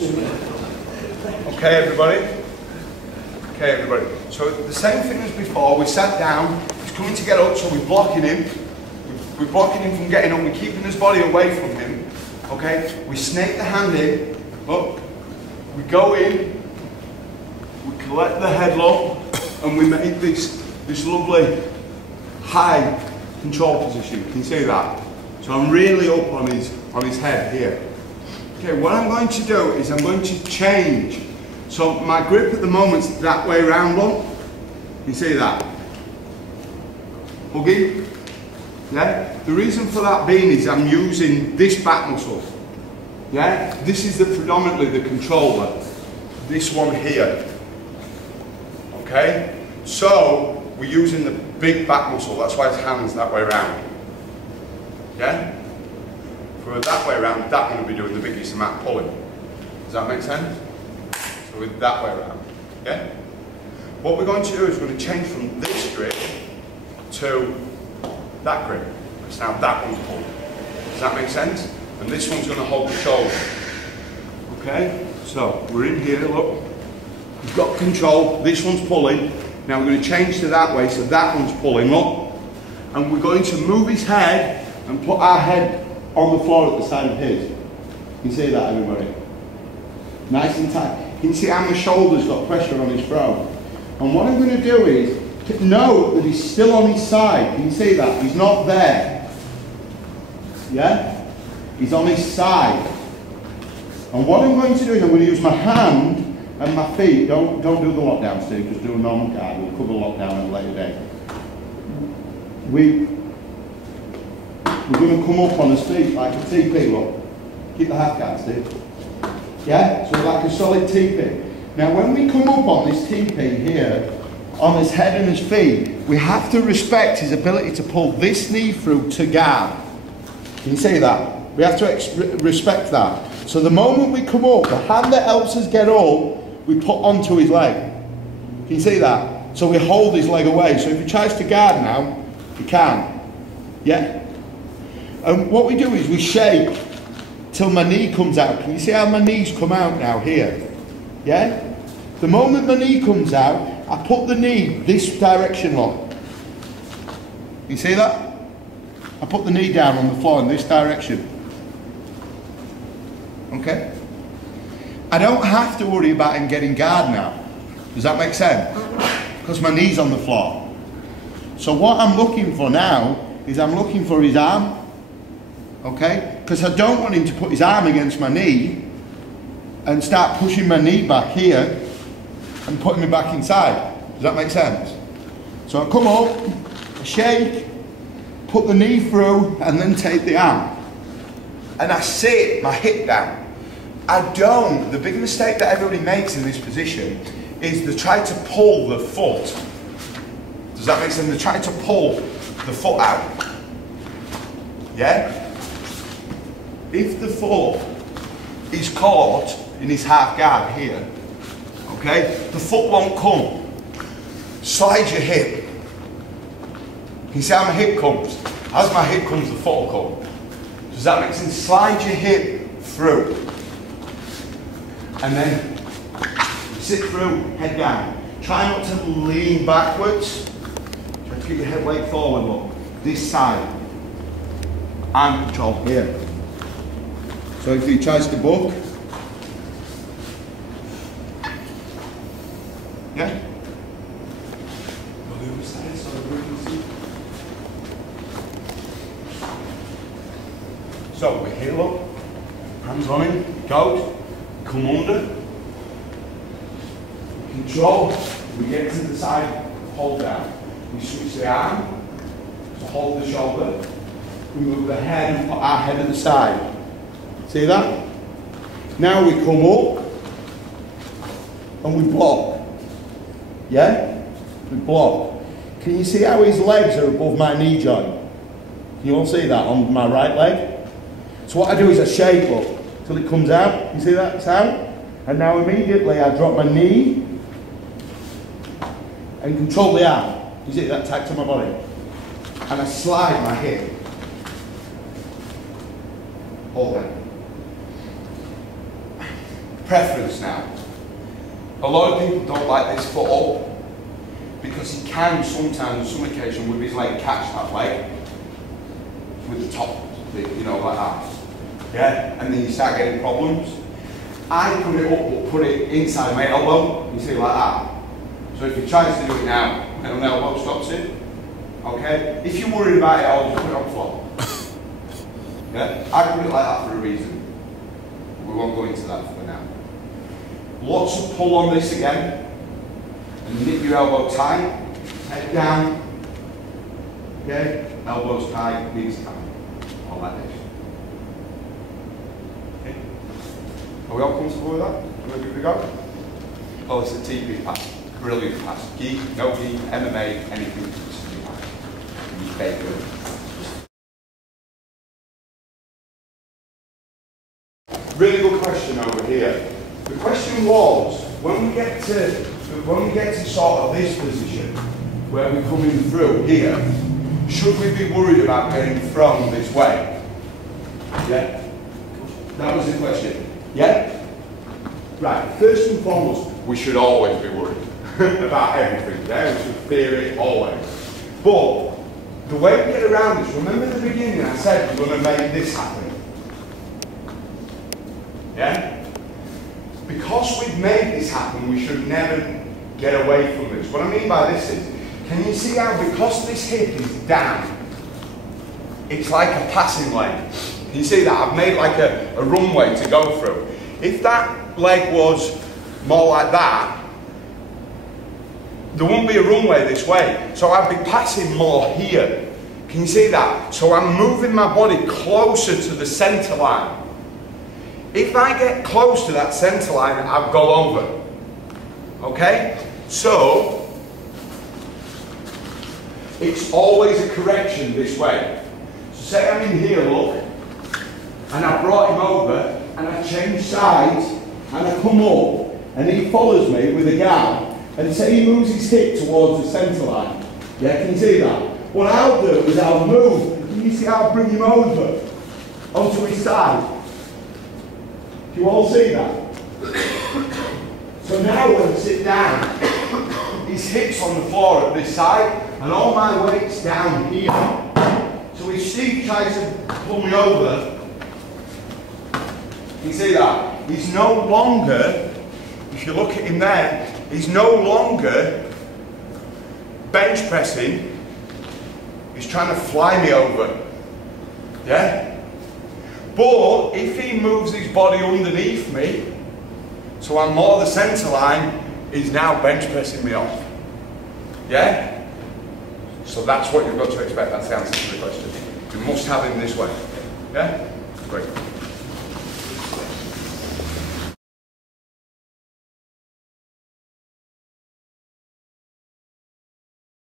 Okay, everybody. Okay, everybody. So the same thing as before. We sat down. He's coming to get up, so we're blocking him. We're blocking him from getting up. We're keeping his body away from him. Okay. We snake the hand in. Up. We go in. We collect the headlock, and we make this lovely high control position. Can you see that? So I'm really up on his head here. Okay, what I'm going to do is I'm going to change. So my grip at the moment is that way around, look. You see that? Huggy? Yeah? The reason for that being is I'm using this back muscle. Yeah? This is predominantly the controller. This one here. Okay? So we're using the big back muscle. That's why his hand's that way around. Yeah? For that way around, that one will be doing the biggest amount of pulling. Does that make sense? So with that way around, okay? What we're going to do is we're going to change from this grip to that grip. Because now that one's pulling. Does that make sense? And this one's going to hold the shoulder. Okay? So we're in here, look. We've got control, this one's pulling. Now we're going to change to that way, so that one's pulling, look. And we're going to move his head and put our head on the floor at the side of his. You see that, everybody? Nice and tight. Can you see how my shoulder's got pressure on his throat? And what I'm going to do is note that he's still on his side. Can you see that? He's not there. Yeah? He's on his side. And what I'm going to do is I'm going to use my hand and my feet. Don't do the lockdown, Steve. Just do a normal guard. We'll cover lockdown at a later date. We're going to come up on his feet like a TP, look. Keep the half guard, Steve. Yeah? So like a solid TP. Now when we come up on this TP here, on his head and his feet, we have to respect his ability to pull this knee through to guard. Can you see that? We have to respect that. So the moment we come up, the hand that helps us get up, we put onto his leg. Can you see that? So we hold his leg away. So if he tries to guard now, he can't. Yeah? And what we do is we shake till my knee comes out. Can you see how my knees come out now here? Yeah? The moment my knee comes out, I put the knee this direction, look. You see that? I put the knee down on the floor in this direction. Okay? I don't have to worry about him getting guard now. Does that make sense? Because my knee's on the floor. So what I'm looking for now is I'm looking for his arm. Okay? Because I don't want him to put his arm against my knee and start pushing my knee back here and putting me back inside. Does that make sense? So I come up, I shake, put the knee through, and then take the arm. And I sit my hip down. The big mistake that everybody makes in this position is they try to pull the foot. Does that make sense? They try to pull the foot out. Yeah? If the foot is caught in his half guard here, okay, the foot won't come. Slide your hip. Can you see how my hip comes? As my hip comes, the foot will come. Does that make sense? Slide your hip through. And then sit through, head down. Try not to lean backwards. Try to keep your head weight forward, look. This side. Arm control here. So if he tries to buck, yeah? So we're here, look. Hands on him, goes, come under. Control, we get to the side, hold down. We switch the arm to hold the shoulder. We move the head and put our head at the side. See that? Now we come up and we block. Yeah? We block. Can you see how his legs are above my knee joint? You won't see that on my right leg? So what I do is I shake, look, till it comes out. You see that? It's out. And now immediately I drop my knee and control the arm. You see that tight to my body? And I slide my hip. Hold it. preference now. A lot of people don't like this foot up because he can sometimes, on some occasion, with his leg, catch that leg with the top, you know, like that. Yeah, and then you start getting problems. I put it up, but put it inside my elbow. You see, like that. So if he tries to do it now, and the elbow stops it. Okay. If you're worried about it, I'll just put it on the floor. Yeah, I put it like that for a reason. We won't go into that for now. Lots of pull on this again. And nip your elbow tight, head down. Okay, elbows tight, knees tight. All like this. Okay. Are we all comfortable with that? Are we good to go? Oh, it's a TP pass. Brilliant pass. Gi, no gi, MMA, anything. Very good. Really good question over here. The question was, when we get to sort of this position, where we're coming through here, should we be worried about getting thrown this way? Yeah? That was the question. Yeah? Right, first and foremost, we should always be worried about everything. Yeah? We should fear it always. But the way we get around this, remember at the beginning I said we're going to make this happen. Yeah? Because we've made this happen, we should never get away from this. What I mean by this is, can you see how because this hip is down, it's like a passing lane. Can you see that? I've made like a runway to go through. If that leg was more like that, there wouldn't be a runway this way. So I'd be passing more here. Can you see that? So I'm moving my body closer to the center line. If I get close to that center line, I'll go over. Okay? So, it's always a correction this way. So say I'm in here, look, and I brought him over, and I change sides, and I come up, and he follows me with a gap, and say he moves his hip towards the centre line. Yeah, can you see that? What I'll do is I'll move. Can you see how I'll bring him over onto his side? Do you all see that? So now when I sit down, his hip's on the floor at this side, and all my weight's down here. So if Steve tries to pull me over, you see that? He's no longer, if you look at him there, he's no longer bench pressing, he's trying to fly me over. Yeah? But if he moves his body underneath me, so I'm more the centre line, he's now bench pressing me off. Yeah? So that's what you've got to expect, that's the answer to the question. You must have him this way. Yeah? Great.